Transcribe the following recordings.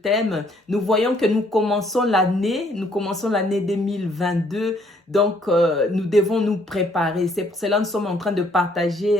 thème. Nous voyons que nous commençons l'année 2022, donc nous devons nous préparer. C'est pour cela que nous sommes en train de partager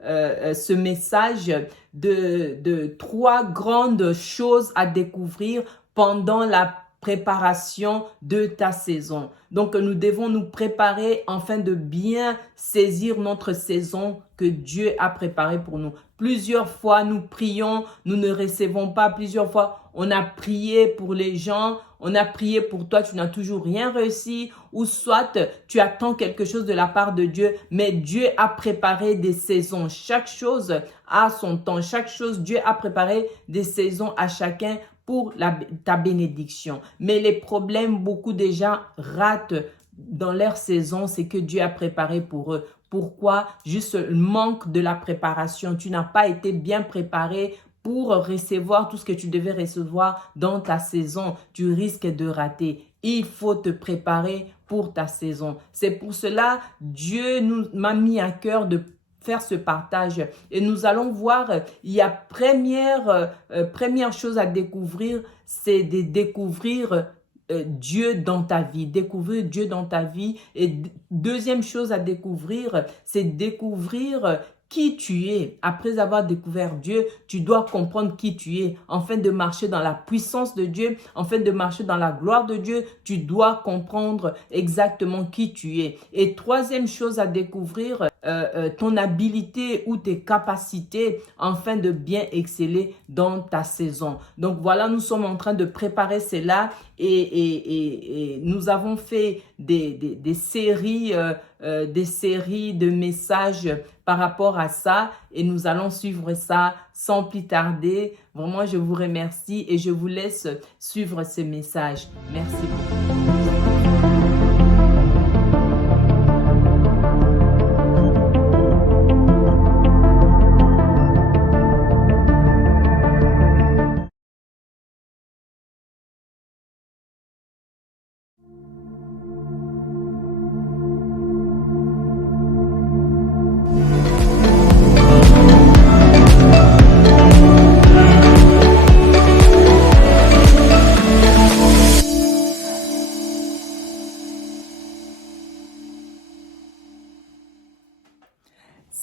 ce message de 3 grandes choses à découvrir pendant la préparation de ta saison. Donc, nous devons nous préparer afin de bien saisir notre saison que Dieu a préparée pour nous. Plusieurs fois, nous prions, nous ne recevons pas. Plusieurs fois, on a prié pour les gens, on a prié pour toi, tu n'as toujours rien réussi. Ou soit, tu attends quelque chose de la part de Dieu, mais Dieu a préparé des saisons. Chaque chose a son temps. Chaque chose, Dieu a préparé des saisons à chacun pour ta bénédiction. Mais les problèmes, beaucoup de gens ratent dans leur saison, c'est que Dieu a préparé pour eux. Pourquoi? Juste le manque de la préparation. Tu n'as pas été bien préparé pour recevoir tout ce que tu devais recevoir dans ta saison. Tu risques de rater. Il faut te préparer pour ta saison. C'est pour cela Dieu m'a mis à cœur de faire ce partage et nous allons voir, il y a première chose à découvrir, c'est de découvrir Dieu dans ta vie, découvrir Dieu dans ta vie. Et deuxième chose à découvrir, c'est découvrir qui tu es. Après avoir découvert Dieu, tu dois comprendre qui tu es. Afin de marcher dans la puissance de Dieu, afin de marcher dans la gloire de Dieu, tu dois comprendre exactement qui tu es. Et troisième chose à découvrir, ton habilité ou tes capacités afin de bien exceller dans ta saison. Donc voilà, nous sommes en train de préparer cela et nous avons fait des séries de messages par rapport à ça et nous allons suivre ça sans plus tarder. Vraiment, je vous remercie et je vous laisse suivre ces messages. Merci beaucoup.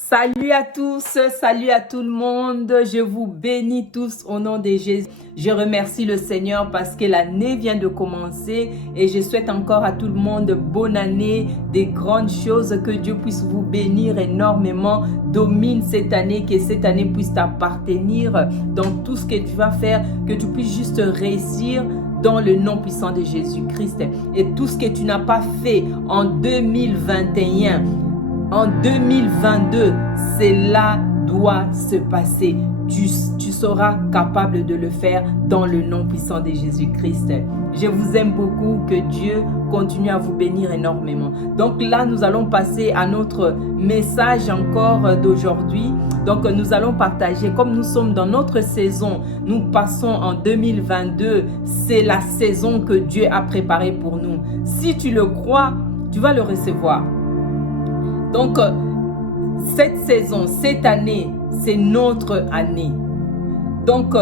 Salut à tous, salut à tout le monde, je vous bénis tous au nom de Jésus. Je remercie le Seigneur parce que l'année vient de commencer et je souhaite encore à tout le monde bonne année, des grandes choses, que Dieu puisse vous bénir énormément, domine cette année, que cette année puisse t'appartenir dans tout ce que tu vas faire, que tu puisses juste réussir dans le nom puissant de Jésus-Christ. Et tout ce que tu n'as pas fait en 2021, en 2022, cela doit se passer. Tu seras capable de le faire dans le nom puissant de Jésus-Christ. Je vous aime beaucoup. Que Dieu continue à vous bénir énormément. Donc là, nous allons passer à notre message encore d'aujourd'hui. Donc nous allons partager, comme nous sommes dans notre saison, nous passons en 2022. C'est la saison que Dieu a préparée pour nous. Si tu le crois, tu vas le recevoir. Donc, cette saison, cette année, c'est notre année. Donc,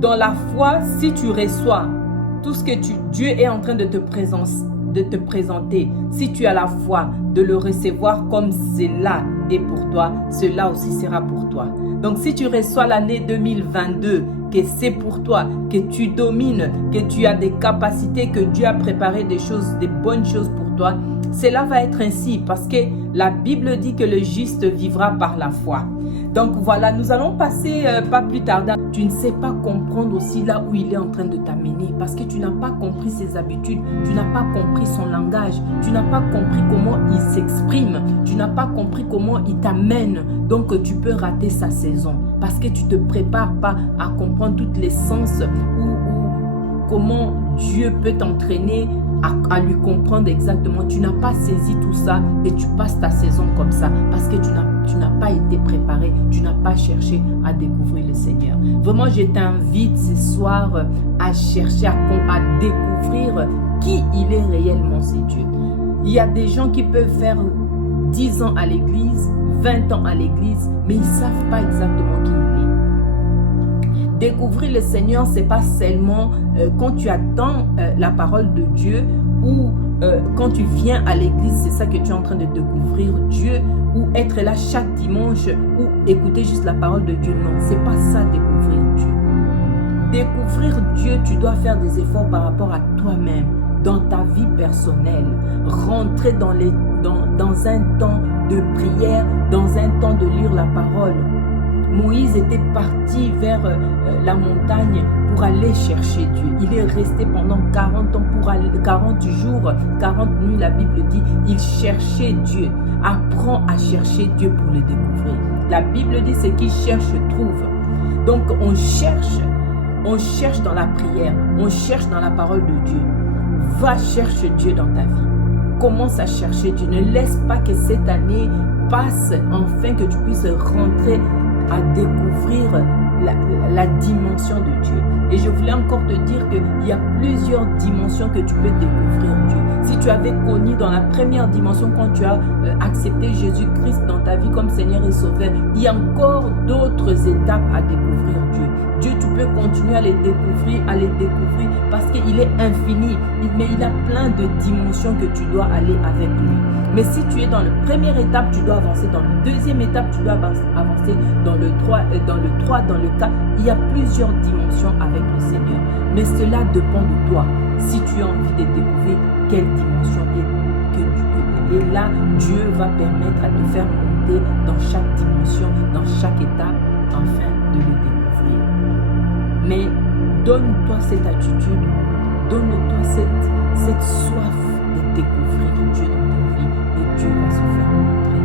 dans la foi, si tu reçois tout ce que Dieu est en train de te présenter, si tu as la foi de le recevoir comme cela est pour toi, cela aussi sera pour toi. Donc, si tu reçois l'année 2022, que c'est pour toi, que tu domines, que tu as des capacités, que Dieu a préparé des choses, des bonnes choses pour toi, cela va être ainsi parce que la Bible dit que le juste vivra par la foi. Donc voilà, nous allons passer pas plus tard. Tu ne sais pas comprendre aussi là où il est en train de t'amener parce que tu n'as pas compris ses habitudes, tu n'as pas compris son langage, tu n'as pas compris comment il s'exprime, tu n'as pas compris comment il t'amène. Donc tu peux rater sa saison parce que tu ne te prépares pas à comprendre tous les sens ou comment Dieu peut t'entraîner à lui comprendre exactement. Tu n'as pas saisi tout ça et tu passes ta saison comme ça parce que tu n'as pas été préparé, tu n'as pas cherché à découvrir le Seigneur. Vraiment, je t'invite ce soir à chercher à découvrir qui il est réellement, c'est Dieu. Il y a des gens qui peuvent faire 10 ans à l'église, 20 ans à l'église, mais ils ne savent pas exactement qui il est. Découvrir le Seigneur, c'est pas seulement quand tu attends la parole de Dieu ou quand tu viens à l'église, c'est ça que tu es en train de découvrir Dieu, ou être là chaque dimanche ou écouter juste la parole de Dieu. Non, c'est pas ça découvrir Dieu. Découvrir Dieu, tu dois faire des efforts par rapport à toi-même, dans ta vie personnelle, rentrer dans un temps de prière, dans un temps de lire la parole. Moïse était parti vers la montagne pour aller chercher Dieu. Il est resté pendant 40 ans, 40 jours, 40 nuits, la Bible dit, il cherchait Dieu. Apprends à chercher Dieu pour le découvrir. La Bible dit, c'est qui cherche, trouve. Donc on cherche dans la prière, on cherche dans la parole de Dieu. Va chercher Dieu dans ta vie. Commence à chercher Dieu. Ne laisse pas que cette année passe, afin que tu puisses rentrer à découvrir la dimension de Dieu. Et je voulais encore te dire qu'il y a plusieurs dimensions que tu peux découvrir Dieu. Si tu avais connu dans la première dimension, quand tu as accepté Jésus-Christ dans ta vie comme Seigneur et Sauveur, il y a encore d'autres étapes à découvrir Dieu. Dieu, tu peux continuer à les découvrir parce qu'il est infini, mais il a plein de dimensions que tu dois aller avec lui. Mais si tu es dans la première étape, tu dois avancer dans la deuxième étape, tu dois avancer dans le 3, dans le 4. Il y a plusieurs dimensions avec le Seigneur. Mais cela dépend de toi. Si tu as envie de découvrir quelle dimension et là, Dieu va permettre à te faire monter dans chaque dimension, dans chaque étape, afin de le découvrir. Mais donne-toi cette attitude, donne-toi cette soif de découvrir Dieu dans ta vie, et Dieu va se faire montrer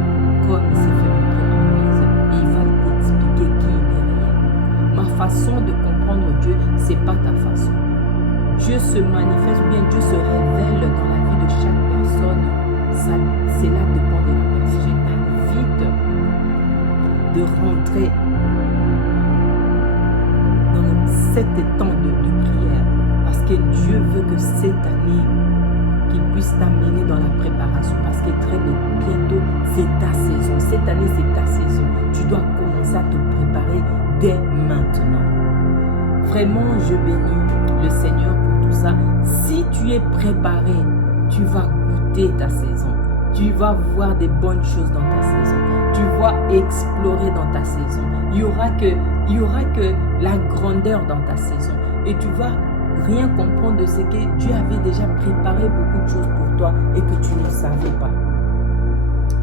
comme il s'est fait montrer à Moïse, et il va t'expliquer qui il est réellement. Ma façon de comprendre Dieu, c'est pas ta façon. Dieu se manifeste ou bien Dieu se révèle dans la vie de chaque personne. Cela dépend de la personne. Je t'invite de rentrer dans cet temps de prière, parce que Dieu veut que cette année, qu'il puisse t'amener dans la préparation, parce que très bientôt, c'est ta saison. Cette année, c'est ta saison. Tu dois commencer à te préparer dès maintenant. Vraiment, je bénis le Seigneur pour tout ça. Si tu es préparé, tu vas goûter ta saison. Tu vas voir des bonnes choses dans ta saison. Tu vas explorer dans ta saison. Il y aura que la grandeur dans ta saison. Et tu vas rien comprendre de ce que Dieu avait déjà préparé beaucoup de choses pour toi et que tu ne savais pas.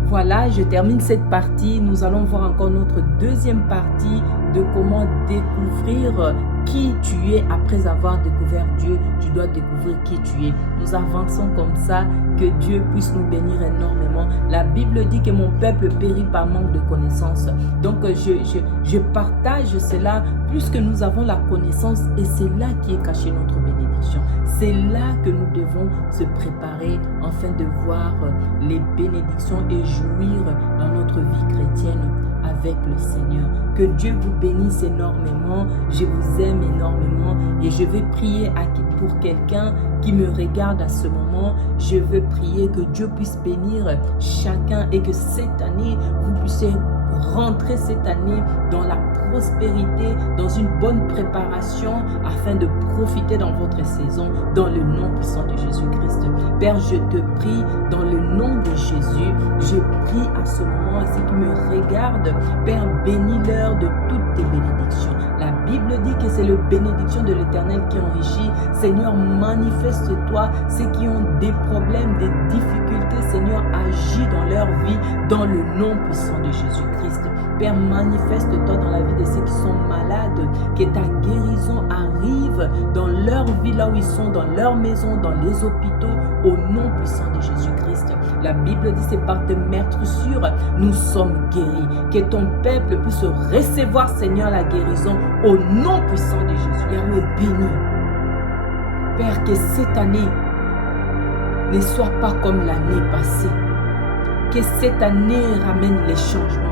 Voilà, je termine cette partie. Nous allons voir encore notre deuxième partie de comment découvrir qui tu es. Après avoir découvert Dieu, tu dois découvrir qui tu es. Nous avançons comme ça, que Dieu puisse nous bénir énormément. La Bible dit que mon peuple périt par manque de connaissance. Donc je partage cela, puisque nous avons la connaissance, et c'est là qui est cachée notre bénédiction. C'est là que nous devons se préparer afin de voir les bénédictions et jouir dans notre vie chrétienne avec le Seigneur. Que Dieu vous bénisse énormément. Je vous aime énormément et je vais prier pour quelqu'un qui me regarde à ce moment. Je veux prier que Dieu puisse bénir chacun et que cette année, vous puissiez rentrer cette année dans la prospérité, dans une bonne préparation afin de profiter dans votre saison, dans le nom puissant de Jésus-Christ. Père, je te prie dans le nom de Jésus, je prie à ce moment à ceux qui me regardent. Père, bénis-leur de toutes tes bénédictions. La Bible dit que c'est la bénédiction de l'Éternel qui enrichit. Seigneur, manifeste-toi. Ceux qui ont des problèmes, des difficultés, Seigneur, agis dans leur vie, dans le nom puissant de Jésus-Christ. Père, manifeste-toi dans la vie de ceux qui sont malades, que ta guérison arrive dans leur vie, là où ils sont, dans leur maison, dans les hôpitaux, au nom puissant de Jésus-Christ. La Bible dit, c'est par tes meurtrissures, nous sommes guéris. Que ton peuple puisse recevoir, Seigneur, la guérison, au nom puissant de Jésus. Yahweh, béni. Père, que cette année ne soit pas comme l'année passée. Que cette année ramène les changements.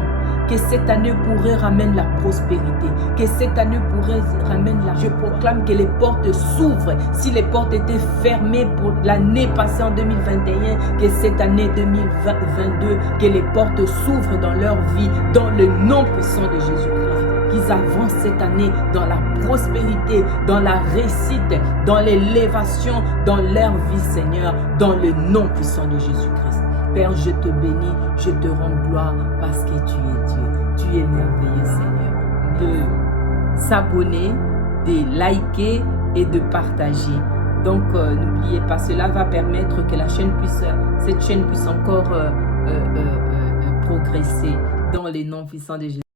Que cette année pourrait ramener la prospérité. Que cette année pourrait ramener la... Je proclame que les portes s'ouvrent. Si les portes étaient fermées pour l'année passée en 2021, que cette année 2022, que les portes s'ouvrent dans leur vie, dans le nom puissant de Jésus-Christ. qu'ils avancent cette année dans la prospérité, dans la réussite, dans l'élévation, dans leur vie, Seigneur, dans le nom puissant de Jésus-Christ. Père, je te bénis, je te rends gloire parce que tu es Dieu. Tu es merveilleux, Seigneur. De s'abonner, de liker et de partager. Donc, n'oubliez pas, cela va permettre que cette chaîne puisse encore progresser dans les noms puissants de Jésus.